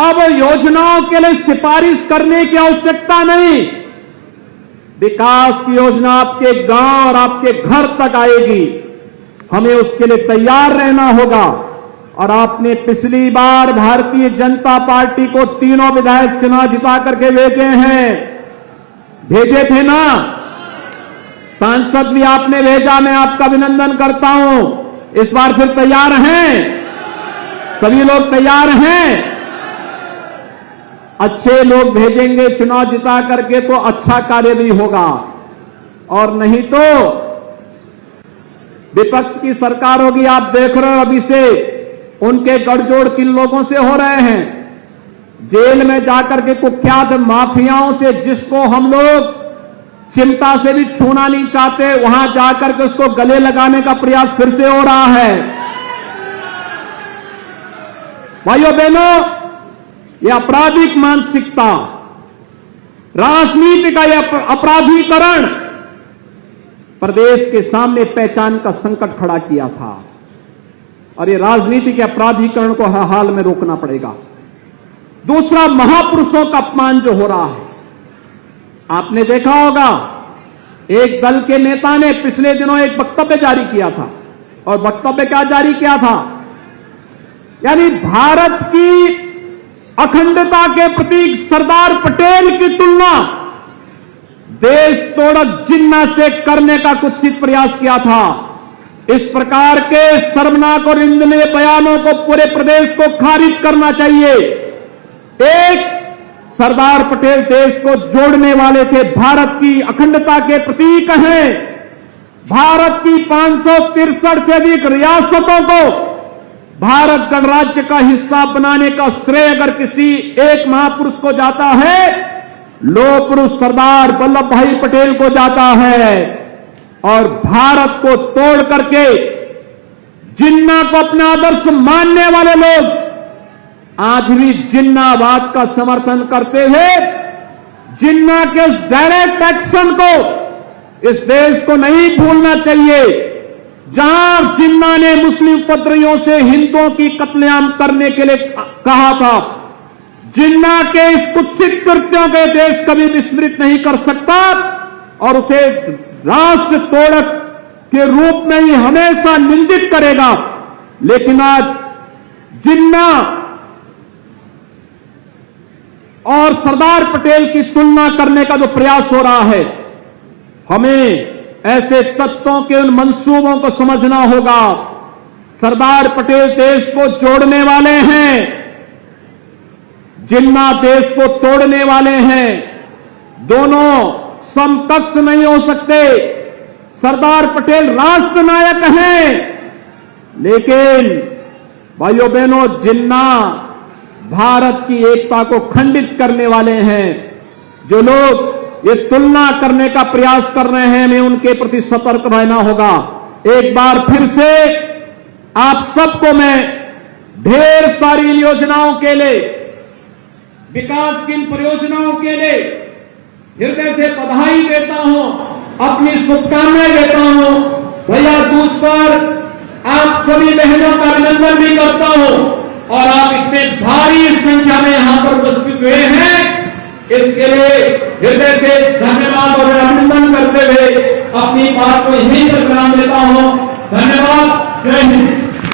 अब योजनाओं के लिए सिफारिश करने की आवश्यकता नहीं। विकास की योजना आपके गांव और आपके घर तक आएगी। हमें उसके लिए तैयार रहना होगा। और आपने पिछली बार भारतीय जनता पार्टी को तीनों विधायक चुनाव जिता करके भेजे हैं, भेजे थे ना? सांसद भी आपने भेजा, मैं आपका अभिनंदन करता हूं। इस बार फिर तैयार हैं? सभी लोग तैयार हैं? अच्छे लोग भेजेंगे चुनाव जिता करके तो अच्छा कार्य भी होगा, और नहीं तो विपक्ष की सरकार होगी। आप देख रहे हो अभी से उनके गठजोड़ किन लोगों से हो रहे हैं। जेल में जाकर के कुख्यात माफियाओं से, जिसको हम लोग चिंता से भी छूना नहीं चाहते, वहां जाकर के उसको गले लगाने का प्रयास फिर से हो रहा है। भाइयों बहनों, यह आपराधिक मानसिकता, राजनीति का यह अपराधीकरण प्रदेश के सामने पहचान का संकट खड़ा किया था, और ये राजनीति के अपराधीकरण को हर हाल में रोकना पड़ेगा। दूसरा, महापुरुषों का अपमान जो हो रहा है, आपने देखा होगा एक दल के नेता ने पिछले दिनों एक वक्तव्य जारी किया था, और वक्तव्य क्या जारी किया था? यानी भारत की अखंडता के प्रतीक सरदार पटेल की तुलना देश तोड़क जिन्ना से करने का कुत्सित प्रयास किया था। इस प्रकार के शर्मनाक और निंदनीय बयानों को पूरे प्रदेश को खारिज करना चाहिए। एक, सरदार पटेल देश को जोड़ने वाले थे, भारत की अखंडता के प्रतीक हैं। भारत की 563 से अधिक रियासतों को भारत गणराज्य का हिस्सा बनाने का श्रेय अगर किसी एक महापुरुष को जाता है, लोह पुरुष सरदार वल्लभ भाई पटेल को जाता है। और भारत को तोड़ करके जिन्ना को अपना आदर्श मानने वाले लोग आज भी जिन्नावाद का समर्थन करते हुए जिन्ना के डायरेक्ट एक्शन को इस देश को नहीं भूलना चाहिए। जहां जिन्ना ने मुस्लिम उपद्रवियों से हिंदुओं की कत्लेआम करने के लिए कहा था, जिन्ना के इस कुत्सित कृत्यों के देश कभी विस्मृत नहीं कर सकता, और उसे राष्ट्र तोड़क के रूप में ही हमेशा निंदित करेगा। लेकिन आज जिन्ना और सरदार पटेल की तुलना करने का जो प्रयास हो रहा है, हमें ऐसे तत्वों के उन मंसूबों को समझना होगा। सरदार पटेल देश को जोड़ने वाले हैं, जिन्ना देश को तोड़ने वाले हैं। दोनों समकक्ष नहीं हो सकते। सरदार पटेल राष्ट्र नायक हैं, लेकिन भाइयों बहनों, जिन्ना भारत की एकता को खंडित करने वाले हैं। जो लोग ये तुलना करने का प्रयास कर रहे हैं, हमें उनके प्रति सतर्क रहना होगा। एक बार फिर से आप सबको मैं ढेर सारी योजनाओं के लिए, विकास की इन परियोजनाओं के लिए हृदय से बधाई देता हूं, अपनी शुभकामनाएं देता हूं। भैया दूज पर आप सभी बहनों का अभिनंदन भी करता हूं, और आप इतने भारी संख्या में यहां पर उपस्थित हुए हैं, इसके लिए हृदय से धन्यवाद और अभिनंदन करते हुए अपनी बात को यहीं पर विराम देता हूं। धन्यवाद। जय हिंद।